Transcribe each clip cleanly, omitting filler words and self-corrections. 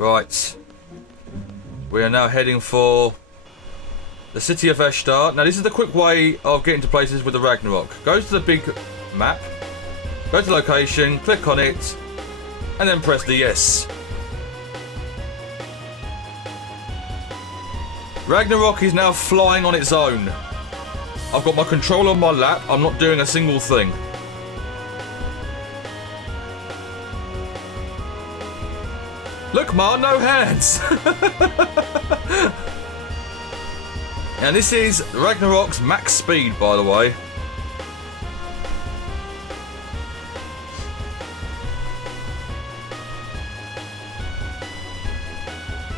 Right. We are now heading for the city of Esthar. Now, this is the quick way of getting to places with the Ragnarok. Go to the big map, go to location, click on it, and then press the yes. Ragnarok is now flying on its own. I've got my controller on my lap. I'm not doing a single thing. Look, Ma, no hands. And this is Ragnarok's max speed, by the way.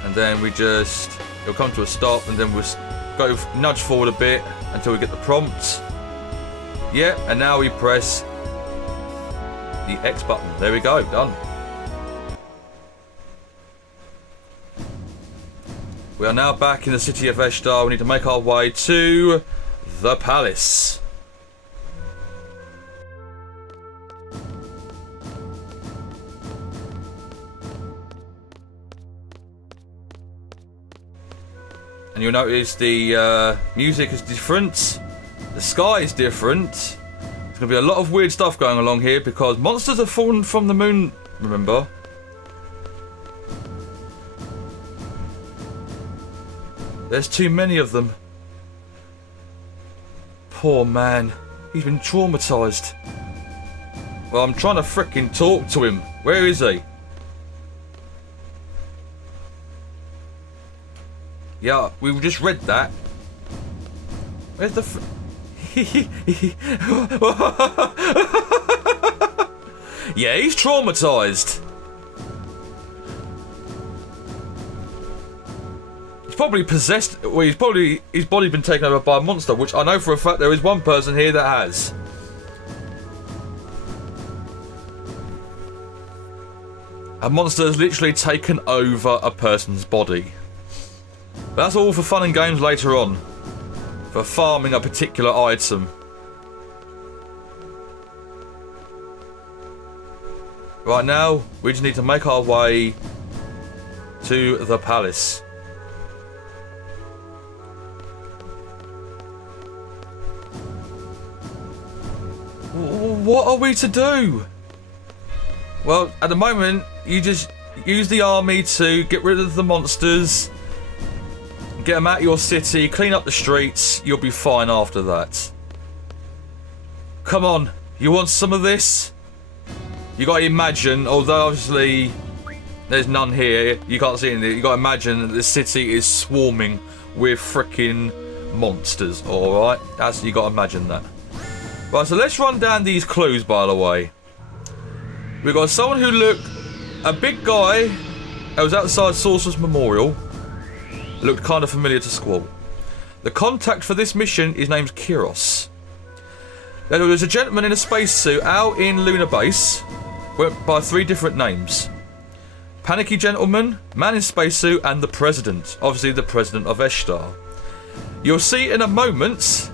And then we just... It'll come to a stop, and then we'll go nudge forward a bit until we get the prompt. Yeah, and now we press the X button. There we go, done. We are now back in the city of Esthar. We need to make our way to the palace. And you'll notice the music is different. The sky is different. There's going to be a lot of weird stuff going along here because monsters have fallen from the moon, remember? There's too many of them. Poor man. He's been traumatized. Well, I'm trying to frickin' talk to him. Where is he? Yeah, we just read that. Where's the Yeah, he's traumatized. He's probably possessed. Well, his body's been taken over by a monster, which I know for a fact there is one person here that has. A monster has literally taken over a person's body. But that's all for fun and games later on. For farming a particular item. Right now, we just need to make our way to the palace. What are we to do? Well, at the moment, you just use the army to get rid of the monsters, get them out of your city, clean up the streets. You'll be fine after that. Come on, you want some of this? You gotta imagine, although obviously there's none here, you can't see it in there, you gotta imagine that the city is swarming with freaking monsters, alright? That's, you gotta imagine that. Right, so let's run down these clues, by the way. We've got someone who looked... A big guy that was outside Sorcerer's Memorial. Looked kind of familiar to Squall. The contact for this mission is named Kiros. Then there was a gentleman in a spacesuit out in Lunar Base. Went by 3 different names. Panicky Gentleman, Man in Spacesuit, and the President. Obviously the President of Esthar. You'll see in a moment...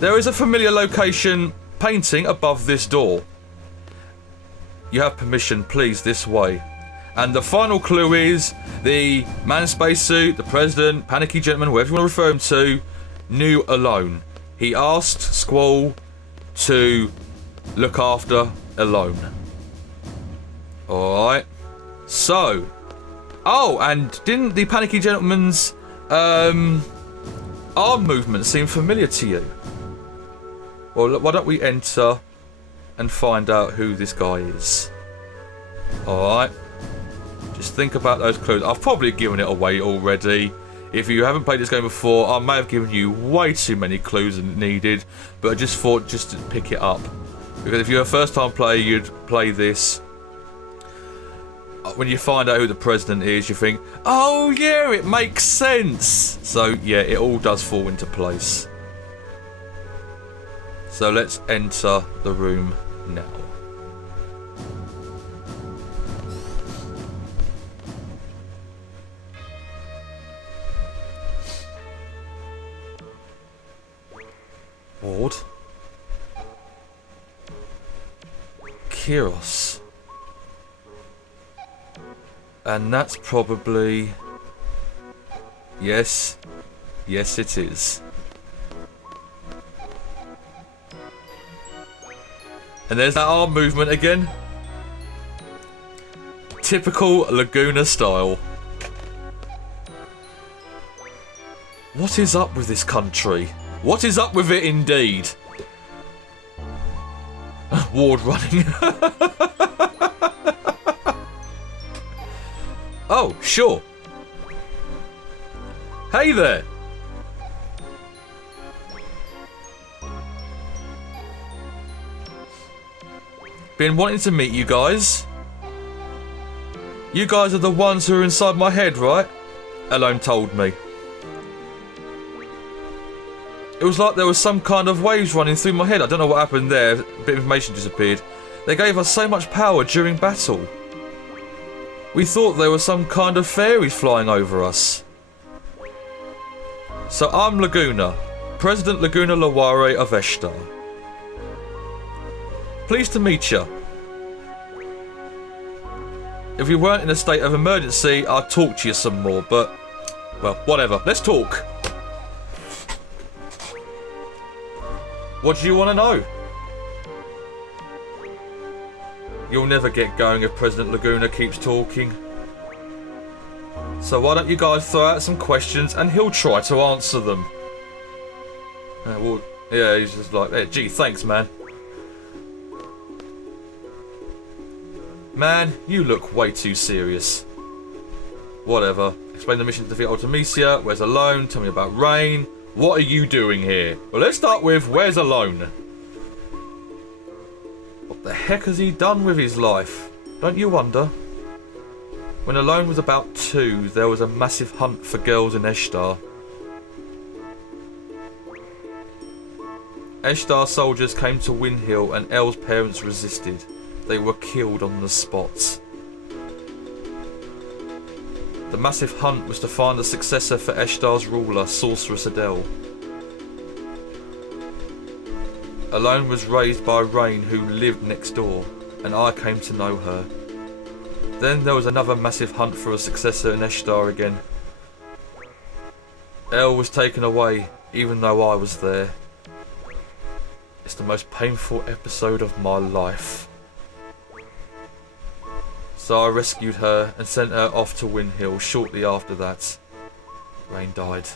There is a familiar location painting above this door. You have permission, please, this way. And the final clue is the Man in Spacesuit, the President, Panicky Gentleman, whoever you want to refer him to, knew alone. He asked Squall to look after alone. Alright. So. Oh, and didn't the Panicky Gentleman's arm movement seem familiar to you? Well, why don't we enter and find out who this guy is? Alright. Just think about those clues. I've probably given it away already. If you haven't played this game before, I may have given you way too many clues than needed, but I just thought just to pick it up. Because if you're a first time player, you'd play this. When you find out who the President is, you think, oh yeah, it makes sense. So yeah, it all does fall into place. So let's enter the room now. Ward. Kiros. And that's probably... Yes. Yes, it is. And there's that arm movement again. Typical Laguna style. What is up with this country? What is up with it indeed? Ward running. Oh, sure. Hey there. Been wanting to meet you guys. You guys are the ones who are inside my head, right? Alone told me. It was like there was some kind of waves running through my head. I don't know what happened there. A bit of information disappeared. They gave us so much power during battle. We thought there was some kind of fairies flying over us. So I'm Laguna, President Laguna Laware of Esthar. Pleased to meet you. If we weren't in a state of emergency, I'd talk to you some more, but... well, whatever. Let's talk. What do you want to know? You'll never get going if President Laguna keeps talking. So why don't you guys throw out some questions and he'll try to answer them. Well, yeah, he's just like, hey, gee, thanks, man. Man, you look way too serious. Whatever. Explain the mission to defeat Ultimecia. Where's Alone? Tell me about Rain. What are you doing here? Well, let's start with where's Alone? What the heck has he done with his life? Don't you wonder? When Alone was about 2, there was a massive hunt for girls in Esthar. Esthar soldiers came to Windhill and Elle's parents resisted. They were killed on the spot. The massive hunt was to find a successor for Eshthar's ruler, Sorceress Adele. Alone was raised by Rain, who lived next door, and I came to know her. Then there was another massive hunt for a successor in Esthar again. Elle was taken away, even though I was there. It's the most painful episode of my life. So I rescued her and sent her off to Windhill. Shortly after that, Rain died.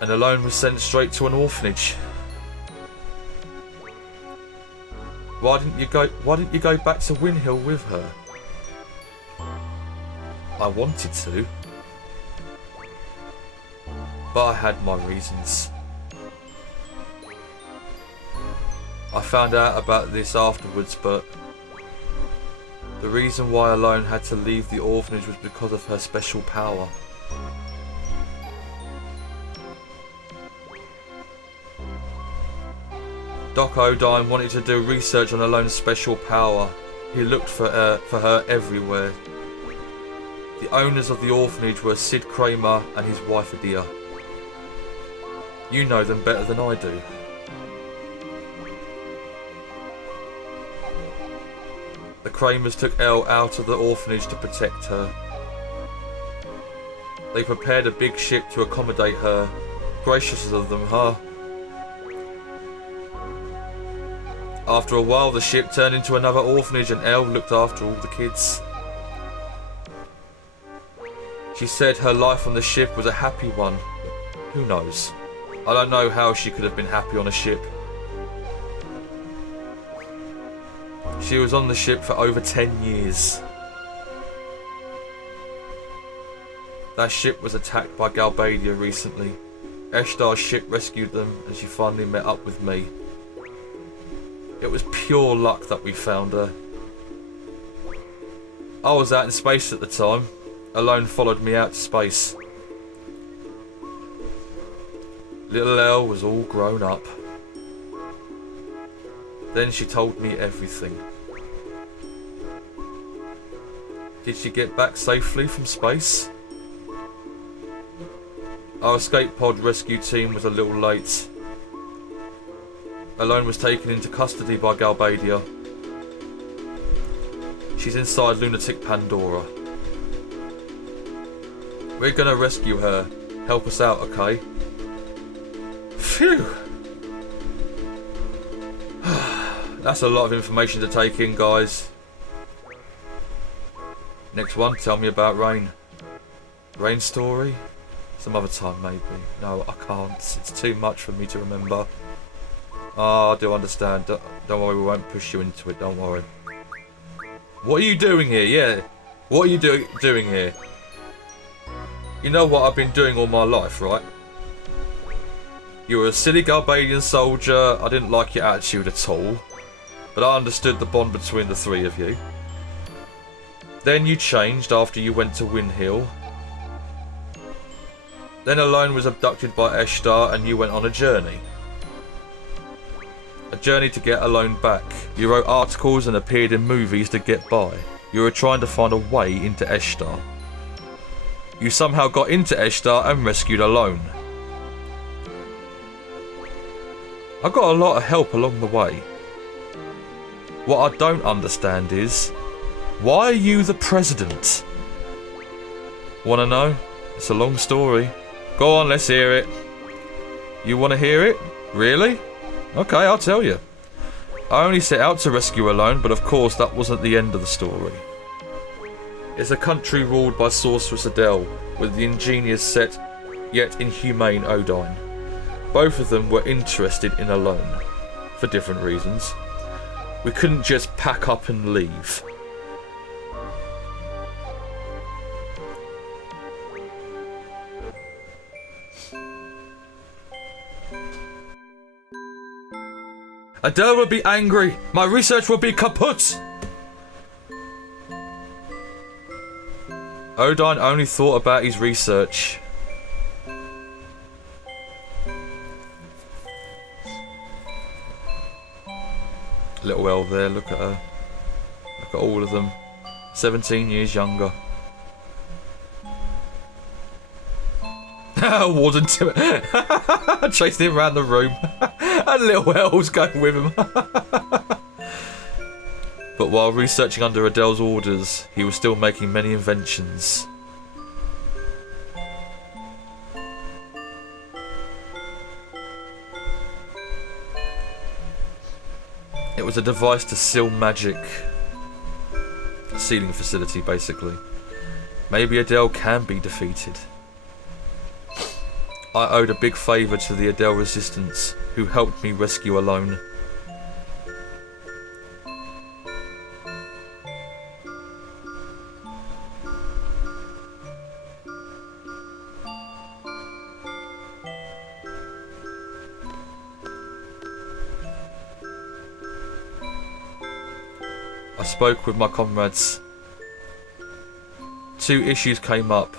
And Alone was sent straight to an orphanage. Why didn't you go back to Windhill with her? I wanted to, but I had my reasons. I found out about this afterwards, but the reason why Alone had to leave the orphanage was because of her special power. Doc O'Dine wanted to do research on Alone's special power. He looked for her everywhere. The owners of the orphanage were Sid Kramer and his wife Adia. You know them better than I do. The Kramers took Elle out of the orphanage to protect her. They prepared a big ship to accommodate her. Gracious of them, huh? After a while, the ship turned into another orphanage and Elle looked after all the kids. She said her life on the ship was a happy one. Who knows? I don't know how she could have been happy on a ship. She was on the ship for over 10 years. That ship was attacked by Galbadia recently. Eshthar's ship rescued them and she finally met up with me. It was pure luck that we found her. I was out in space at the time. Alone followed me out to space. Little Elle was all grown up. Then she told me everything. Did she get back safely from space? Our escape pod rescue team was a little late. Alone was taken into custody by Galbadia. She's inside Lunatic Pandora. We're gonna rescue her. Help us out, okay? Phew! That's a lot of information to take in, guys. Next one, tell me about Rain. Rain's story? Some other time, maybe. No, I can't. It's too much for me to remember. Oh, I do understand. Don't worry, we won't push you into it. Don't worry. What are you doing here? Yeah. What are you doing here? You know what I've been doing all my life, right? You were a silly Garbadian soldier. I didn't like your attitude at all. But I understood the bond between the three of you. Then you changed after you went to Windhill. Then Alone was abducted by Esthar and you went on a journey. A journey to get Alone back. You wrote articles and appeared in movies to get by. You were trying to find a way into Esthar. You somehow got into Esthar and rescued Alone. I got a lot of help along the way. What I don't understand is, why are you the president? Wanna know? It's a long story. Go on, let's hear it. You wanna hear it? Really? Okay, I'll tell you. I only set out to rescue Alone, but of course that wasn't the end of the story. It's a country ruled by Sorceress Adele, with the ingenious yet inhumane Odine. Both of them were interested in Alone, for different reasons. We couldn't just pack up and leave. Adele would be angry. My research would be kaput. Odine only thought about his research. Little elf there, look at her. Look at all of them. 17 years younger. Warden to it. Chasing him around the room. And little elves going with him. But while researching under Adele's orders, he was still making many inventions. It was a device to seal magic. A sealing facility, basically. Maybe Adele can be defeated. I owed a big favour to the Adele Resistance, who helped me rescue Alone. I spoke with my comrades. 2 issues came up.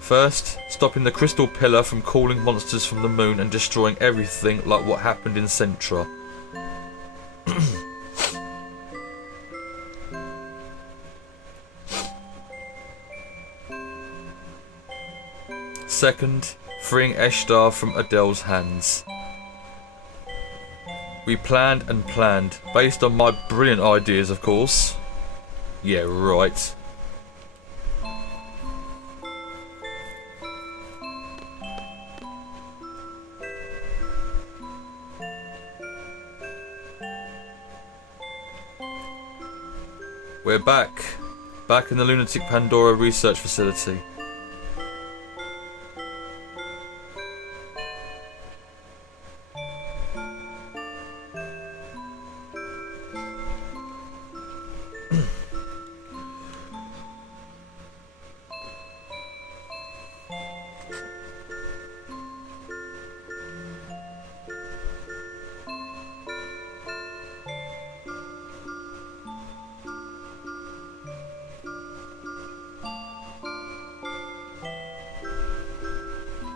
First, stopping the crystal pillar from calling monsters from the moon and destroying everything like what happened in Centra. Second, freeing Esthar from Adele's hands. We planned and planned, based on my brilliant ideas, of course. Yeah, right. We're back in the Lunatic Pandora research facility.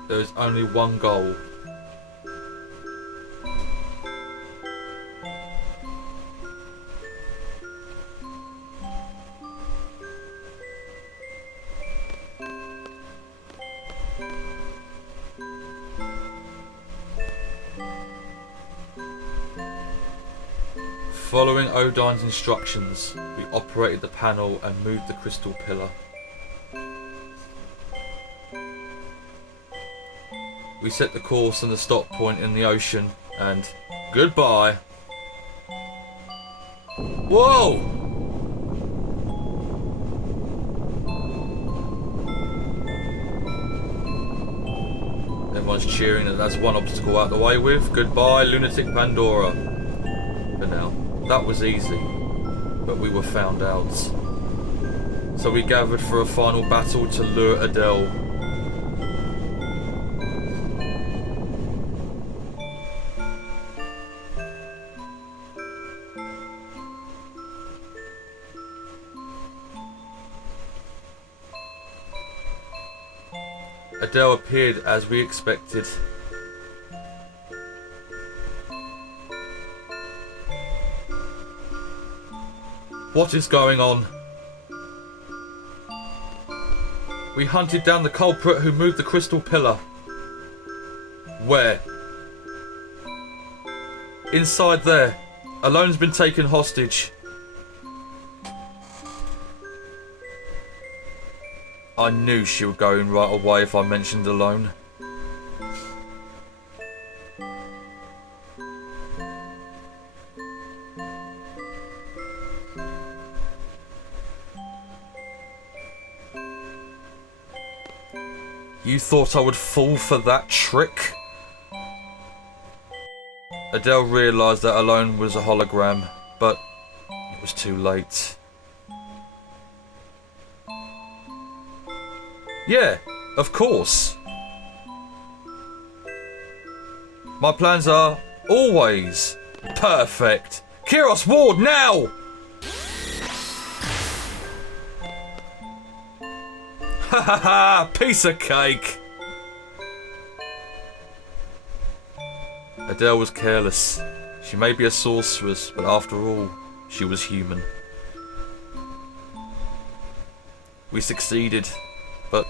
There is only one goal. Following Odine's instructions, we operated the panel and moved the crystal pillar. We set the course and the stop point in the ocean, and goodbye. Whoa! Everyone's cheering and that's one obstacle out the way with. Goodbye, lunatic Pandora. For now. That was easy, but we were found out. So we gathered for a final battle to lure Adele. Adele appeared as we expected. What is going on? We hunted down the culprit who moved the crystal pillar. Where? Inside there. Alone's been taken hostage. I knew she would go in right away if I mentioned Alone. You thought I would fall for that trick? Adele realised that Alone was a hologram, but it was too late. Yeah, of course. My plans are always perfect. Kiros Ward, now! Ha ha ha! Piece of cake! Adele was careless. She may be a sorceress, but after all, she was human. We succeeded, but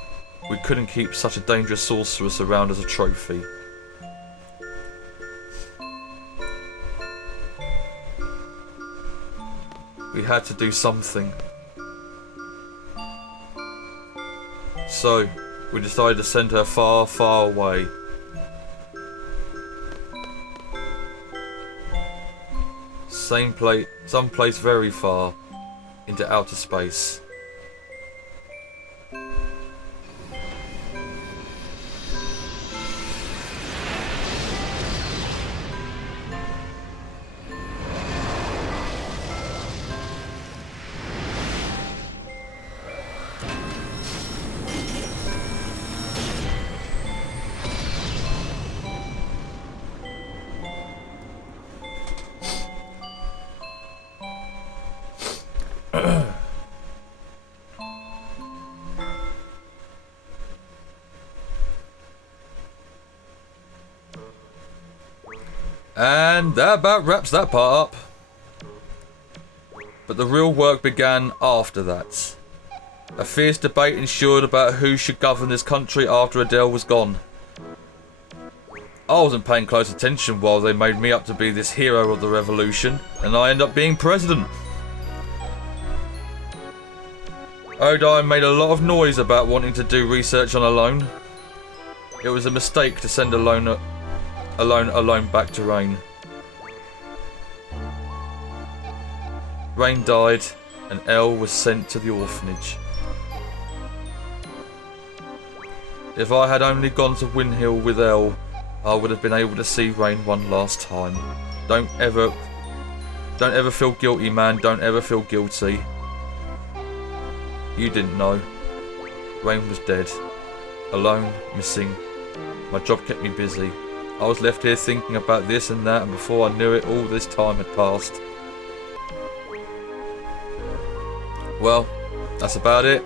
we couldn't keep such a dangerous sorceress around as a trophy. We had to do something. So, we decided to send her far, far away. Someplace very far, into outer space. And that about wraps that part up. But the real work began after that. A fierce debate ensued about who should govern this country after Adele was gone. I wasn't paying close attention while they made me up to be this hero of the revolution, and I ended up being president. Odine made a lot of noise about wanting to do research on Alone. It was a mistake to send Alone back to Rain. Rain died, and Elle was sent to the orphanage. If I had only gone to Windhill with Elle, I would have been able to see Rain one last time. Don't ever feel guilty, man. Don't ever feel guilty. You didn't know. Rain was dead. Alone, missing. My job kept me busy. I was left here thinking about this and that, and before I knew it, all this time had passed. Well, that's about it.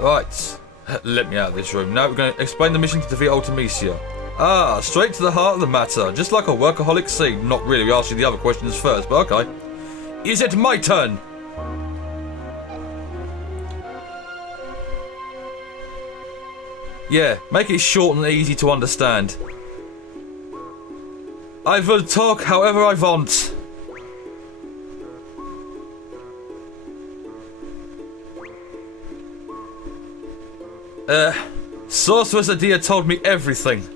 Right, let me out of this room. Now we're going to explain the mission to defeat Ultimecia. Ah, straight to the heart of the matter. Just like a workaholic scene. Not really, we asked you the other questions first, but okay. Is it my turn? Yeah, make it short and easy to understand. I will talk however I want. Sorceress Adia told me everything.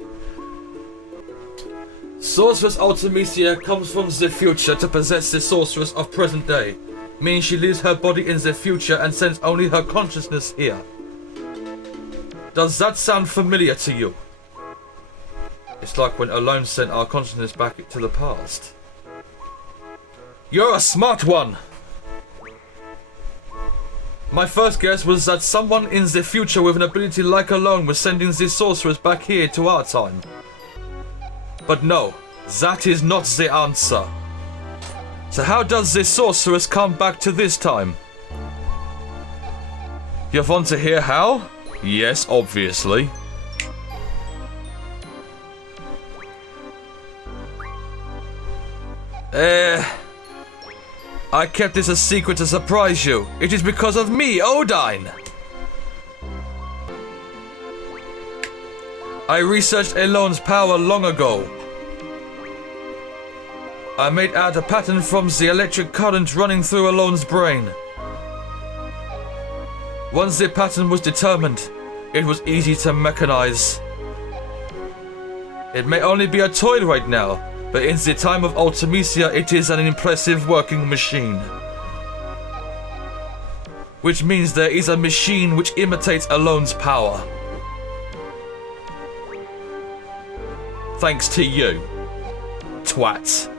Sorceress Ultimecia comes from the future to possess the sorceress of present day, meaning she leaves her body in the future and sends only her consciousness here. Does that sound familiar to you? It's like when Alone sent our consciousness back to the past. You're a smart one! My first guess was that someone in the future with an ability like Alone was sending the sorceress back here to our time. But no, that is not the answer. So how does the sorceress come back to this time? You want to hear how? Yes, obviously. I kept this a secret to surprise you. It is because of me, Odine. I researched Alone's power long ago. I made out a pattern from the electric current running through Alone's brain. Once the pattern was determined, it was easy to mechanize. It may only be a toy right now, but in the time of Ultimecia, it is an impressive working machine. Which means there is a machine which imitates Alone's power. Thanks to you, twat.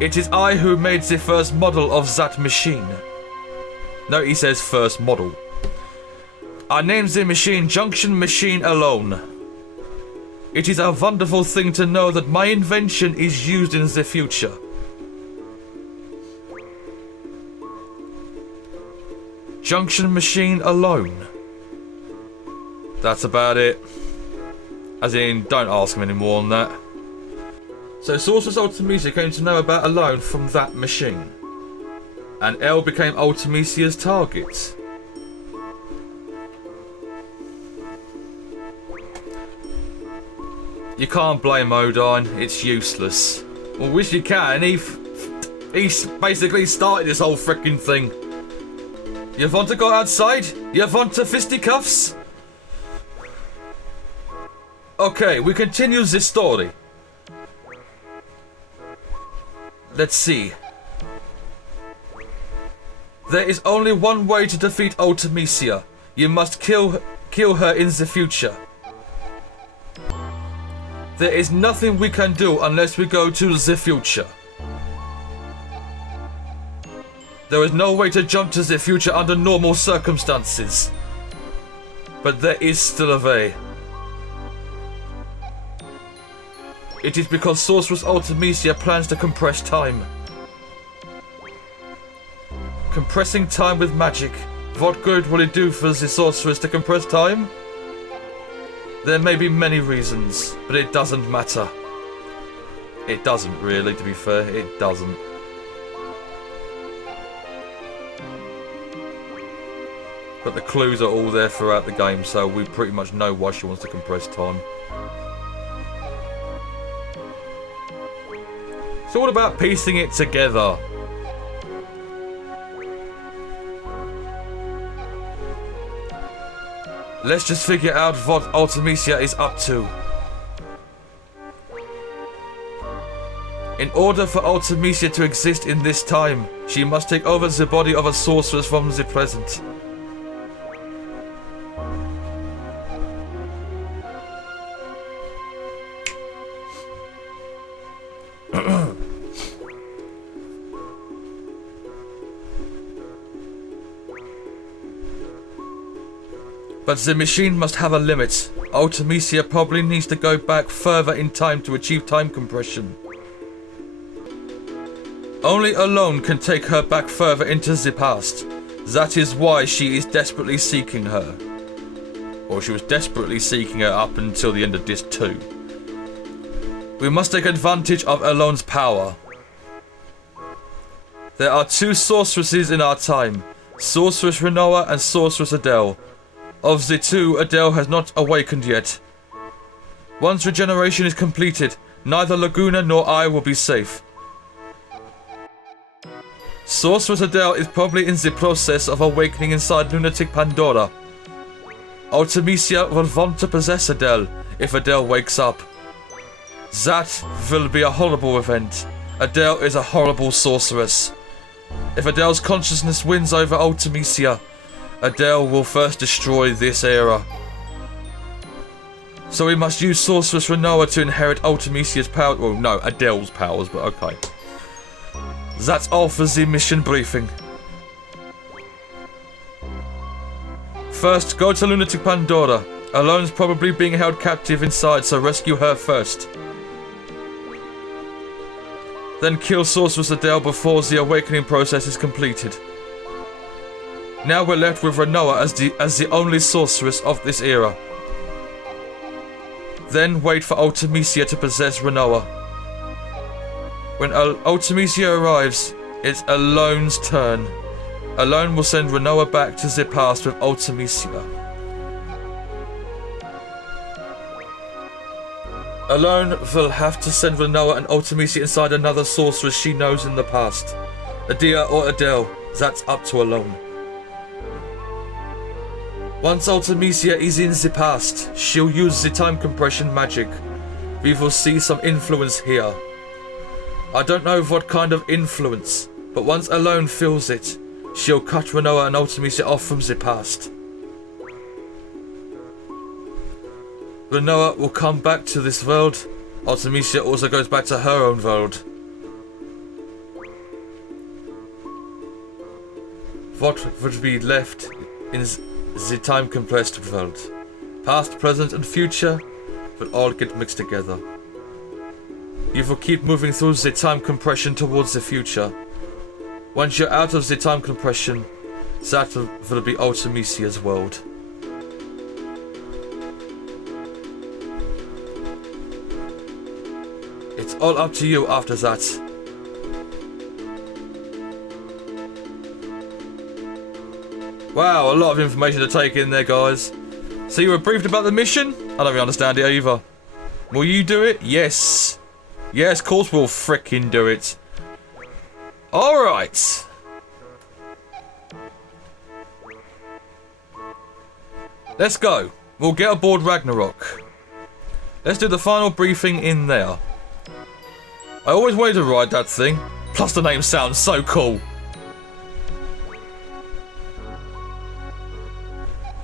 It is I who made the first model of that machine. No, he says first model. I named the machine Junction Machine Alone. It is a wonderful thing to know that my invention is used in the future. Junction Machine Alone. That's about it. As in, don't ask him any more on that. So Sorceress Ultimecia came to know about Alone from that machine. And Elle became Ultimecia's target. You can't blame Odine, it's useless. Well, wish you can, he basically started this whole freaking thing. You want to go outside? You want to fisticuffs? Okay, we continue this story. Let's see. There is only one way to defeat Ultimecia. You must kill her in the future. There is nothing we can do unless we go to the future. There is no way to jump to the future under normal circumstances. But there is still a way. It is because Sorceress Ultimecia plans to compress time. Compressing time with magic. What good will it do for the sorceress to compress time? There may be many reasons, but it doesn't matter. It doesn't really, to be fair, it doesn't. But the clues are all there throughout the game, so we pretty much know why she wants to compress time. It's all about piecing it together. Let's just figure out what Ultimecia is up to. In order for Ultimecia to exist in this time, she must take over the body of a sorceress from the present. But the machine must have a limit. Ultimecia probably needs to go back further in time to achieve time compression. Only Alone can take her back further into the past. That is why she is desperately seeking her. Or she was desperately seeking her up until the end of Disc 2. We must take advantage of Alone's power. There are two sorceresses in our time. Sorceress Rinoa and Sorceress Adele. Of the two, Adele has not awakened yet. Once regeneration is completed, neither Laguna nor I will be safe. Sorceress Adele is probably in the process of awakening inside Lunatic Pandora. Ultimecia will want to possess Adele if Adele wakes up. That will be a horrible event. Adele is a horrible sorceress. If Adele's consciousness wins over Ultimecia, Adele will first destroy this era. So we must use Sorceress Rinoa to inherit Ultimecia's power. Well, no, Adele's powers, but okay. That's all for the mission briefing. First, go to Lunatic Pandora. Alone's probably being held captive inside, so rescue her first. Then kill Sorceress Adele before the awakening process is completed. Now we're left with Rinoa as the only sorceress of this era. Then wait for Ultimecia to possess Rinoa. When Ultimecia arrives, it's Alone's turn. Alone will send Rinoa back to the past with Ultimecia. Alone will have to send Rinoa and Ultimecia inside another sorceress she knows in the past. Adia or Adele, that's up to Alone. Once Ultimecia is in the past, she'll use the time compression magic. We will see some influence here. I don't know what kind of influence, but once Alone feels it, she'll cut Rinoa and Ultimecia off from the past. Rinoa will come back to this world. Ultimecia also goes back to her own world. What would be left in the time-compressed world? Past, present and future will all get mixed together. You will keep moving through the time compression towards the future. Once you're out of the time compression, that will be Ultimecia's world. It's all up to you after that. Wow, a lot of information to take in there, guys. So you were briefed about the mission? I don't really understand it either. Will you do it? Yes. Yes, of course we'll frickin' do it. Alright. Let's go. We'll get aboard Ragnarok. Let's do the final briefing in there. I always wanted to ride that thing. Plus the name sounds so cool.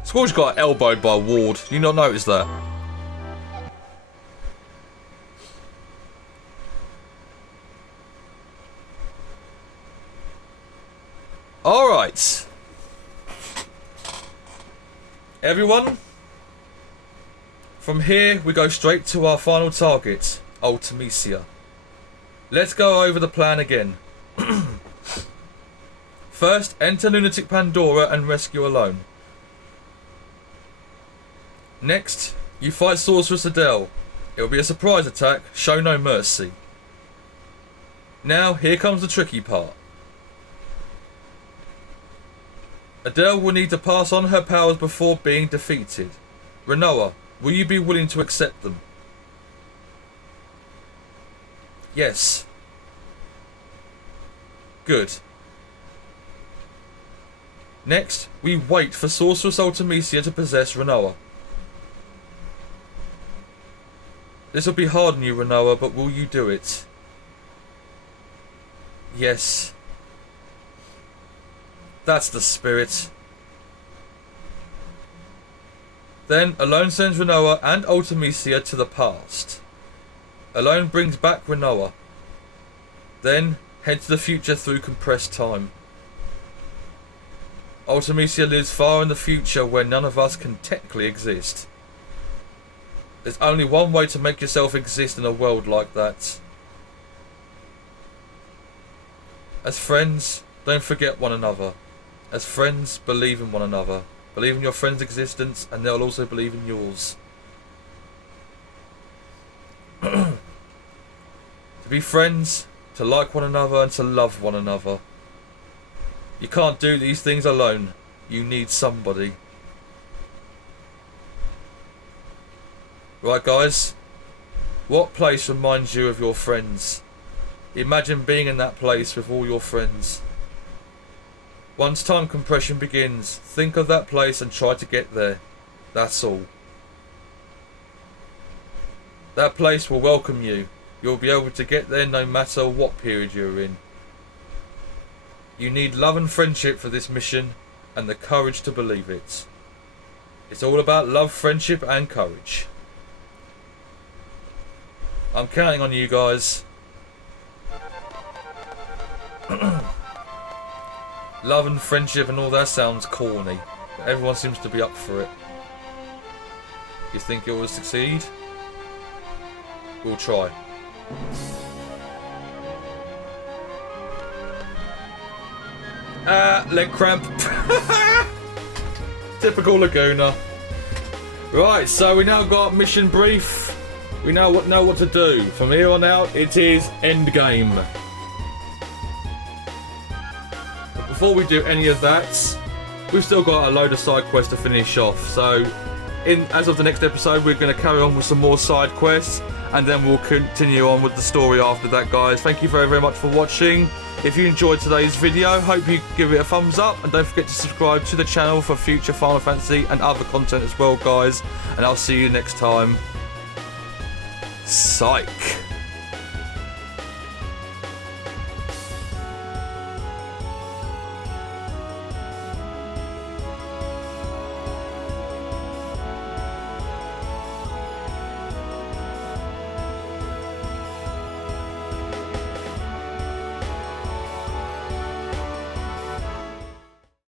Squall's got elbowed by Ward. You not notice that? Alright. Everyone. From here, we go straight to our final target, Ultimecia. Let's go over the plan again. First, enter Lunatic Pandora and rescue Alone. Next, you fight Sorceress Adele. It will be a surprise attack, show no mercy. Now, here comes the tricky part. Adele will need to pass on her powers before being defeated. Rinoa, will you be willing to accept them? Yes. Good. Next, we wait for Sorceress Ultimecia to possess Rinoa. This will be hard on you, Rinoa, but will you do it? Yes. That's the spirit. Then, Alone sends Rinoa and Ultimecia to the past. Alone brings back Rinoa. Then, head to the future through compressed time. Ultimecia lives far in the future where none of us can technically exist. There's only one way to make yourself exist in a world like that. As friends, don't forget one another. As friends, believe in one another. Believe in your friend's existence and they'll also believe in yours. To be friends, to like one another and to love one another. You can't do these things alone. You need somebody. Right, guys? What place reminds you of your friends? Imagine being in that place with all your friends. Once time compression begins, think of that place and try to get there. That's all. That place will welcome you. You'll be able to get there no matter what period you're in. You need love and friendship for this mission, and the courage to believe it. It's all about love, friendship, and courage. I'm counting on you guys. Love and friendship and all that sounds corny, but everyone seems to be up for it. You think it will succeed? We'll try. Leg cramp. Typical Laguna. Right, so we now got mission brief. We now know what to do. From here on out, it is end game. But before we do any of that, we've still got a load of side quests to finish off. So, as of the next episode, we're going to carry on with some more side quests, and then we'll continue on with the story after that, guys. Thank you very, very much for watching. If you enjoyed today's video, hope you give it a thumbs up, and don't forget to subscribe to the channel for future Final Fantasy and other content as well, guys. And I'll see you next time. Psych.